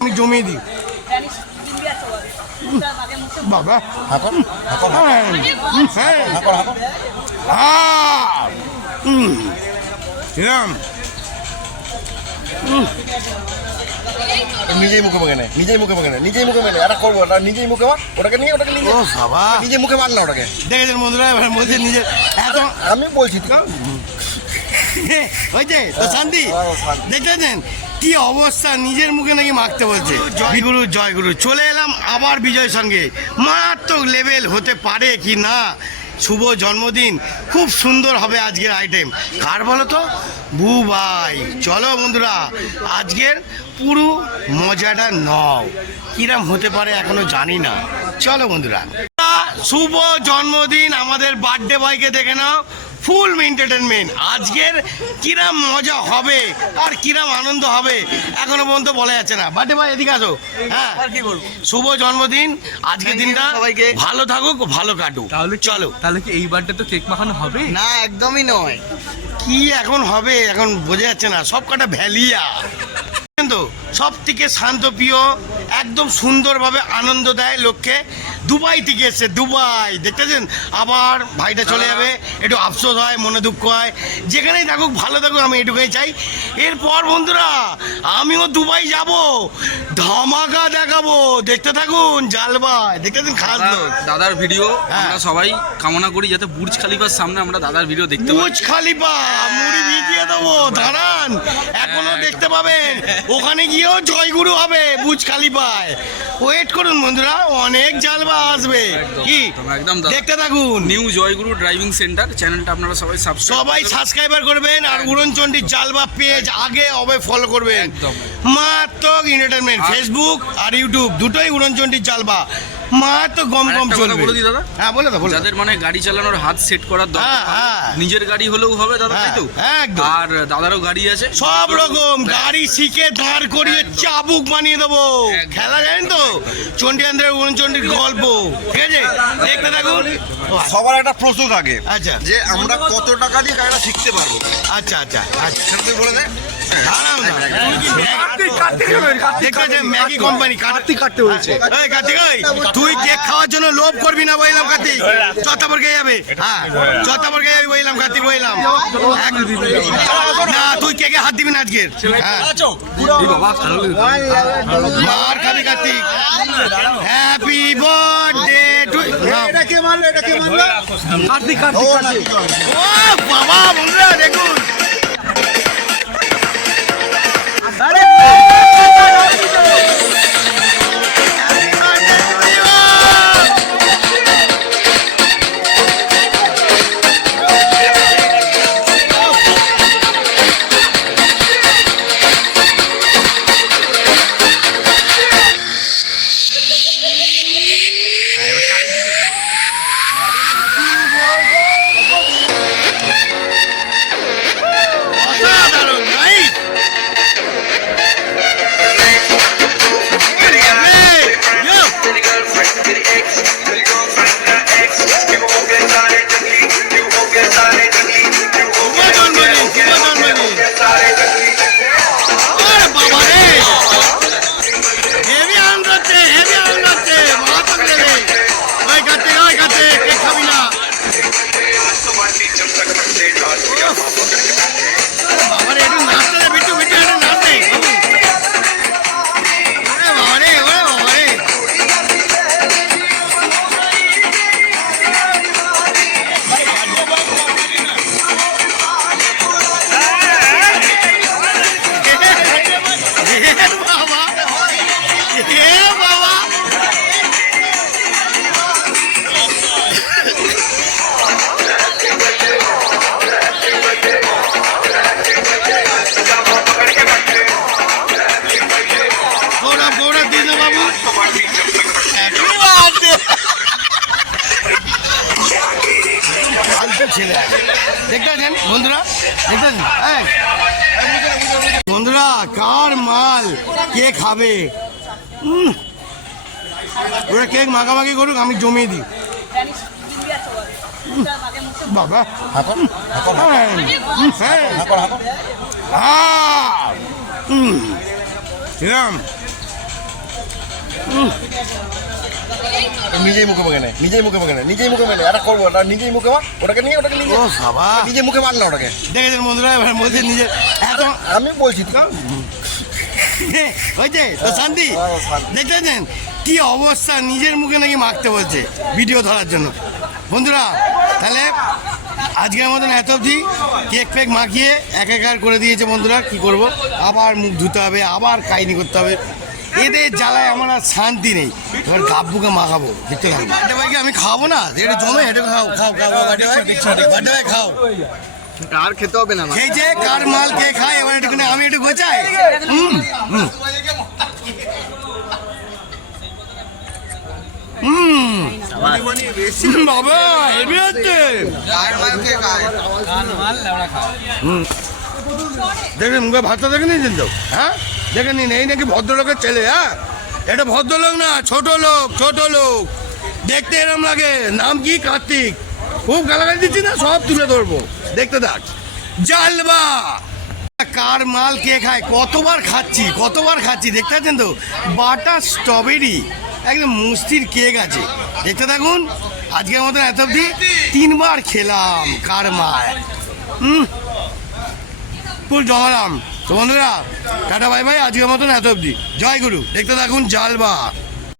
আমি জমিয়ে দিই বাবা। হাঁকন হাঁকন হ্যাঁ। হাঁকন হাঁকন নিজেই মুখে মুখে নেয় নিজেই মুখে মুখে নেয় নিজেই মুখে মেনে এটা করব না নিজেই মুখে মার ওটাকে নিয়ে ওটাকে নিয়ে ও বাবা নিজে মুখে মার না ওটাকে। দেখেছেন বন্ধুরা এবার বলছে নিজে এত আমি বলছি তো। হয়েছে তো শান্তি। হ্যাঁ, শান্তি। দেখেছেন কি অবস্থা? নিজের মুখে নাকি মাখতে বলছে। জয়গুরু জয়গুরু, চলে এলাম আবার বিজয় সঙ্গে। মারাত্মক লেভেল হতে পারে কি না? শুভ জন্মদিন। খুব সুন্দর হবে আজকের আইটেম কার বলো তো? বু ভাই চলো বন্ধুরা, আজকের পুরো মজাটা নাও। কিরাম হতে পারে এখনও জানি না। চলো বন্ধুরা। শুভ জন্মদিন আমাদের বার্থডে বয়কে দেখে নাও। ফুল এন্টারটেনমেন্ট আজকের কিরাম মজা হবে আর কিরাম আনন্দ হবে এখনও পর্যন্ত বলা যাচ্ছে না। বার্থডে ভাই এদিকে আসো। হ্যাঁ। শুভ জন্মদিন। আজকের দিনটা সবাইকে। ভালো থাকুক ভালো কাটুক। তাহলে চলো। তাহলে কি এই বারটা তো কেক মাখানো হবে? না একদমই নয়। কি এখন হবে এখন বোঝা যাচ্ছে না। সব কটা ভ্যালিয়া। কিন্তু সব থেকে শান্তপ্রিয় একদম সুন্দরভাবে আনন্দ দেয় লোককে। দুবাই থেকে এসছে দুবাই। দেখতেছেন? আবার ভাইটা চলে যাবে। একটু আফসোস হয় মনে দুঃখ হয়। যেখানেই থাকুক ভালো থাকুক আমি এটুকুই চাই। এরপর বন্ধুরা আমিও দুবাই যাব। ধামাকা দেখাবো। দেখতে থাকুন জালবাই দেখতেছেন? খাস দাদার ভিডিও হ্যাঁ। আমরা সবাই কামনা করি যাতে বুর্জ খালিফার সামনে আমরা দাদার ভিডিও দেখতে বুজ খালিফা মুড়ি ভিজিয়ে দেবো। দাঁড়ান এখনও দেখতে পাবেন। ওখানে গিয়েও জয়গুরু হবে বুজ খালিফায়। ওয়েট করুন বন্ধুরা অনেক জালবা আসবে। কি? একদম, দেখতে থাকুন। নিউ জয়গুরু ড্রাইভিং সেন্টার চ্যানেলটা আপনারা সবাই সাবস্ক্রাইব সবাই সাবস্ক্রাইবার করবেন আর উড়নচন্ডী জালবা পেজ আগে অবে ফলো করবেন। মারাত্মক এন্টারটেনমেন্ট ফেসবুক আর ইউটিউব দুটোই উড়নচন্ডী জালবা মারাত্মক গম গম একটা চলবে। বলে দিই দাদা? হ্যাঁ বলে দাও বলে যাদের মানে গাড়ি চালানোর হাত সেট করার দরকার হ্যাঁ, হ্যাঁ। নিজের গাড়ি হলেও হবে দাদা তাই তো? হ্যাঁ, আর দাদারও গাড়ি আছে। সব রকম গাড়ি শিখে দাঁড় করিয়ে চাবুক বানিয়ে দেবো। খেলা জানেন তো? চন্ডী আন্দ্রের উনচন্ডীর গল্প। ঠিক আছে? দেখতে থাকুন। সবার একটা প্রশ্ন থাকে। আচ্ছা। যে আমরা কত টাকা দিয়ে গাড়িটা শিখতে পারব? আচ্ছা আচ্ছা আচ্ছা। বলে দে। কি ম্যাগি- কোম্পানি কার্তিক কাটতে হয়েছে। কার্তিক তুই কেক খাওয়ার জন্য লোভ করবি না বললাম কার্তিক। চত্তাপর কে যাবে। হ্যাঁ চত্তাপর কে যাবে বললাম কার্তিক বললাম না তুই কেকে হাত দিবি না আজকের। হ্যাঁ। মার খাবি কার্তিক। হ্যাপি বার্থডে টু ও বাবা বন্ধুরা দেখুন। গৌরব গৌরব দিয়ে দে বাবু। ছেলে দেখতে পাচ্ছেন বন্ধুরা? দেখতে পাচ্ছেন? বন্ধুরা কার মাল? কে খাবে? ওরা কেক মাখামাখি করুক আমি জমিয়ে দিই। বাবা। হ্যাঁ হ্যাঁ নিজেই মুখে মুখে নেয় নিজেই মুখে মুখে নেয় নিজেই মুখে মেলে এটা করব ওটা নিজেই মুখে মার ওটাকে নিয়ে ওটাকে নিয়ে ও বাবা নিজে মুখে মার না ওটাকে। দেখেছেন বন্ধুরা এবার বলছে নিজের এত আমি বলছি তো। হয়েছে? তো শান্তি? হ্যাঁ, শান্তি। কি অবস্থা নিজের মুখে নাকি মাখতে বলছে ভিডিও ধরার জন্য। বন্ধুরা তাহলে আজকের মতন এত অবধি। কেক ফেক মাখিয়ে এক একার করে দিয়েছে বন্ধুরা কি করব? আবার মুখ ধুতে হবে আবার কাহিনি করতে হবে। এদের জ্বালায় আমার আর শান্তি নেই। এবার গাব্বুকে মাখাবো দেখতে থাকব। বার্থডে ভাইকে আমি খাব না? এটা জমে এটা খাও খাও খাও বার্থডে ভাই। বার্থডে ভাই খাও। আর খেতে হবে না খেয়েছে কার মাল কে খায় এবার একটুখানি আমি একটু গোছাই। হুম হুম। বাবা হেভি হচ্ছে। হুম। দেখেন মুখে ভাতটা দেখে নিয়েছেন তো? হ্যাঁ? দেখে নিন, এই নাকি ভদ্রলোকের ছেলে হ্যাঁ? এটা ভদ্রলোক না, ছোট লোক ছোট লোক। দেখতে এরম লাগে। নাম কি? কার্তিক। খুব গালাগালি দিচ্ছি না? সব তুলে ধরবো। দেখতে থাক। জালবা! কার মাল কে খায়? কতবার খাচ্ছি কতবার খাচ্ছি, দেখতে পাচ্ছেন তো? Butter strawberry. একদম মুস্তির কেক আছে। দেখতে থাকুন। আজকের মতন এত অবধি তিনবার খেলাম কার মাল। হুম? ফুল জমালাম। তো বন্ধুরা টাটা বাই বাই আজকের মতন এত অবধি। জয় গুরু দেখতে থাকুন জালবা